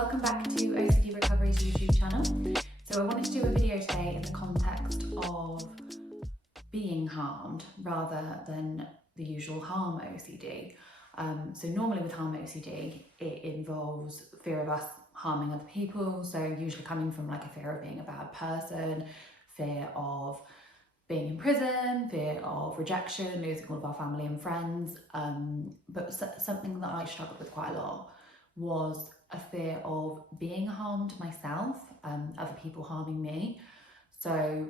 Welcome back to OCD Recovery's YouTube channel. So I wanted to do a video today in the context of being harmed rather than the usual harm OCD. So normally with harm OCD, it involves fear of us harming other people. So usually coming from like a fear of being a bad person, fear of being in prison, fear of rejection, losing all of our family and friends. But something that I struggled with quite a lot was a fear of being harmed myself, other people harming me. So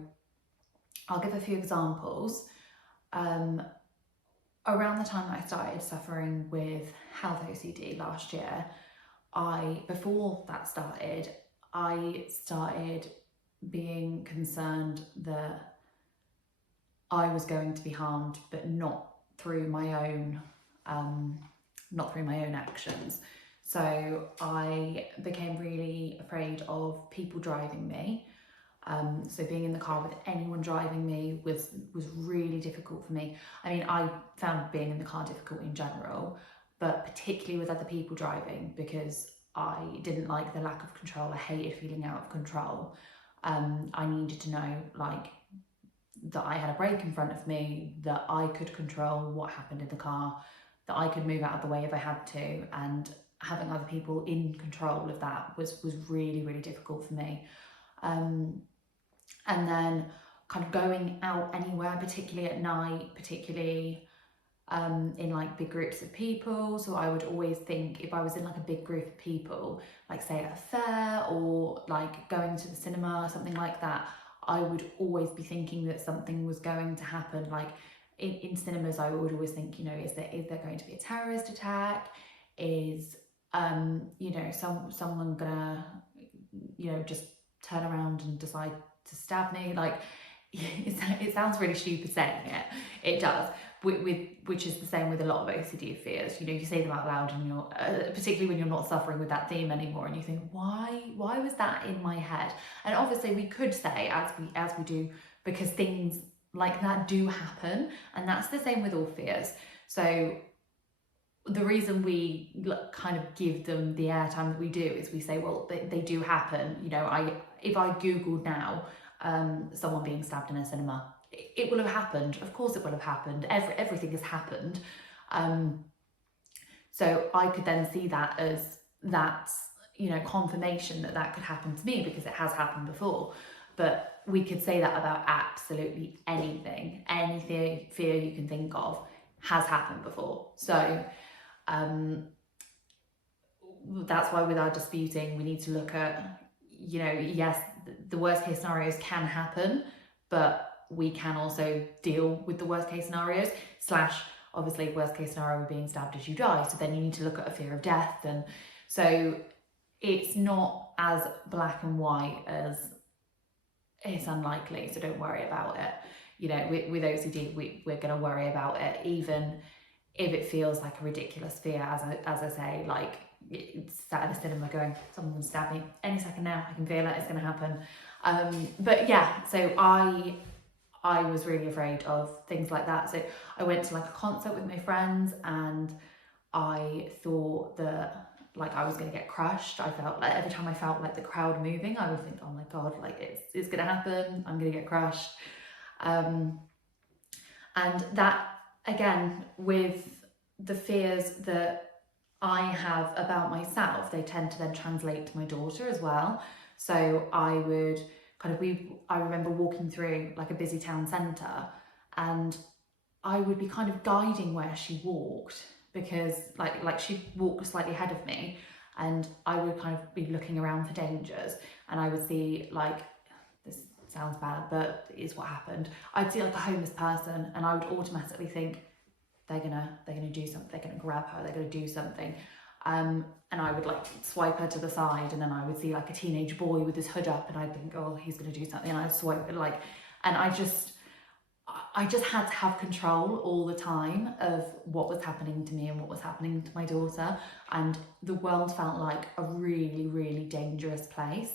I'll give a few examples. Around the time that I started suffering with health OCD last year, before that started, I started being concerned that I was going to be harmed, but not through my own actions. So I became really afraid of people driving me. So being in the car with anyone driving me was really difficult for me. I mean, I found being in the car difficult in general, but particularly with other people driving, because I didn't like the lack of control. I hated feeling out of control. I needed to know that I had a brake in front of me, that I could control what happened in the car, that I could move out of the way if I had to, and having other people in control of that was really, really difficult for me. And then kind of going out anywhere, particularly at night, particularly in like big groups of people. So I would always think, if I was in like a big group of people, like say at a fair or like going to the cinema or something like that, I would always be thinking that something was going to happen. Like in cinemas, I would always think, is there going to be a terrorist attack? Is someone gonna, just turn around and decide to stab me? Like, it sounds really stupid saying it. It does. Which is the same with a lot of OCD fears. You say them out loud, and you're particularly when you're not suffering with that theme anymore, and you think, why was that in my head? And obviously we could say, as we do, because things like that do happen, and that's the same with all fears. So the reason we kind of give them the airtime that we do is we say, well, they do happen. If I Googled now someone being stabbed in a cinema, it will have happened. Of course it will have happened. Everything has happened. So I could then see that as that's, confirmation that could happen to me, because it has happened before. But we could say that about absolutely anything. Any fear you can think of has happened before. So that's why with our disputing, we need to look at, yes, the worst case scenarios can happen, but we can also deal with the worst case scenarios, / obviously worst case scenario being stabbed as you die. So then you need to look at a fear of death. And so it's not as black and white as it's unlikely. So don't worry about it. With OCD, we're going to worry about it, even if it feels like a ridiculous fear. As I say, like sat in a cinema going, someone's going to stab me any second now. I can feel it. It's going to happen. But yeah, so I was really afraid of things like that. So I went to like a concert with my friends, and I thought that like I was going to get crushed. I felt like every time I felt like the crowd moving, I would think, oh my God, like it's going to happen. I'm going to get crushed. And that, again, with the fears that I have about myself, they tend to then translate to my daughter as well. So I would I remember walking through like a busy town centre, and I would be kind of guiding where she walked, because like she'd walk slightly ahead of me, and I would kind of be looking around for dangers, and I would see, like, this sounds bad, but it is what happened. I'd see like a homeless person, and I would automatically think, they're gonna do something, they're gonna grab her, they're gonna do something. And I would like swipe her to the side, and then I would see like a teenage boy with his hood up, and I'd think, oh, he's gonna do something, and I'd swipe it, and I just had to have control all the time of what was happening to me and what was happening to my daughter. And the world felt like a really, really dangerous place.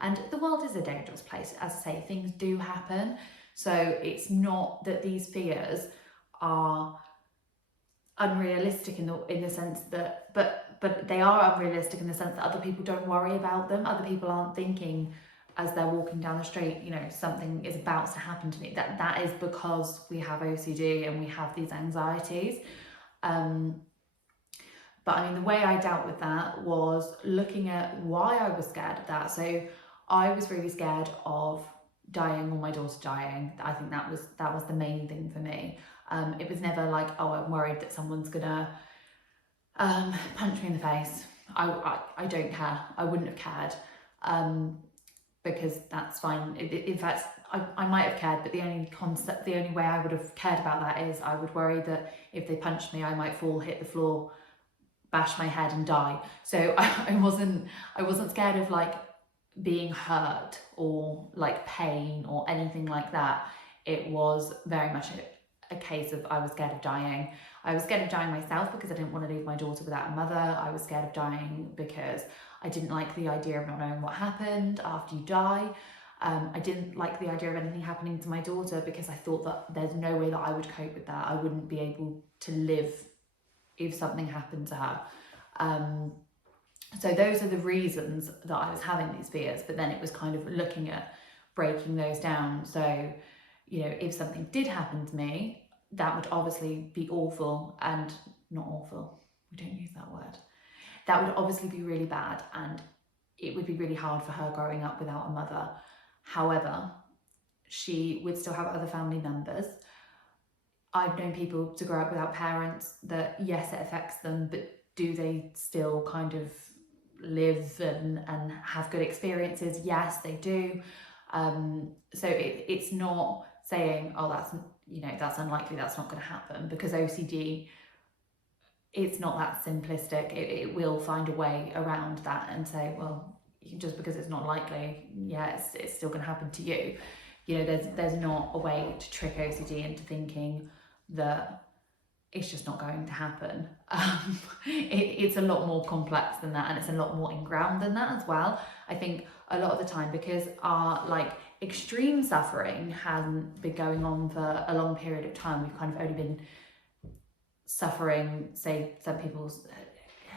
And the world is a dangerous place. As I say, things do happen. So it's not that these fears are unrealistic in the sense that, but but they are unrealistic in the sense that other people don't worry about them. Other people aren't thinking as they're walking down the street, you know, something is about to happen to me. That is because we have OCD and we have these anxieties. But I mean, the way I dealt with that was looking at why I was scared of that. So I was really scared of dying or my daughter dying. I think that was the main thing for me. It was never like, oh, I'm worried that someone's gonna punch me in the face. I don't care. I wouldn't have cared, because that's fine. In fact, I might have cared, but the only way I would have cared about that is I would worry that if they punched me, I might fall, hit the floor, bash my head and die. So I wasn't scared of like being hurt or like pain or anything like that. It was very much a case of I was scared of dying. I was scared of dying myself because I didn't want to leave my daughter without a mother. I was scared of dying because I didn't like the idea of not knowing what happened after you die. I didn't like the idea of anything happening to my daughter because I thought that there's no way that I would cope with that. I wouldn't be able to live if something happened to her. So those are the reasons that I was having these fears, but then it was kind of looking at breaking those down. So, you know, if something did happen to me, that would obviously be awful, and not awful, we don't use that word. That would obviously be really bad, and it would be really hard for her growing up without a mother. However, she would still have other family members. I've known people to grow up without parents that, yes, it affects them, but do they still kind of live and have good experiences? Yes, they do. So it's not saying, oh, that's, you know, that's unlikely, that's not going to happen, because OCD, it's not that simplistic. It will find a way around that and say, well, just because it's not likely, yeah, it's still going to happen to you. You know, there's not a way to trick OCD into thinking that it's just not going to happen. It's a lot more complex than that, and it's a lot more in-ground than that as well. I think a lot of the time, because our like extreme suffering hasn't been going on for a long period of time, we've kind of only been suffering, say some people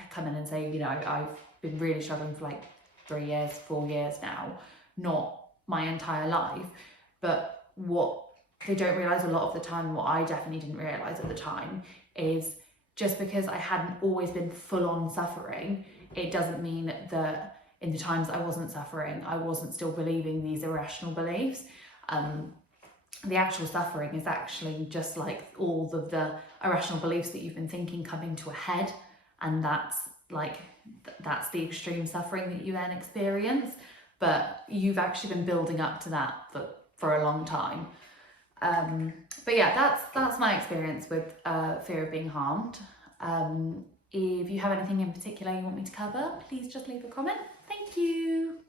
come in and say, you know, I've been really struggling for like 3 years, 4 years now, not my entire life. But what they don't realise a lot of the time, what I definitely didn't realise at the time, is just because I hadn't always been full on suffering, it doesn't mean that in the times I wasn't suffering, I wasn't still believing these irrational beliefs. The actual suffering is actually just like all of the irrational beliefs that you've been thinking coming to a head, and that's the extreme suffering that you then experience. But you've actually been building up to that for a long time. But yeah, that's my experience with fear of being harmed. If you have anything in particular you want me to cover, please just leave a comment. Thank you.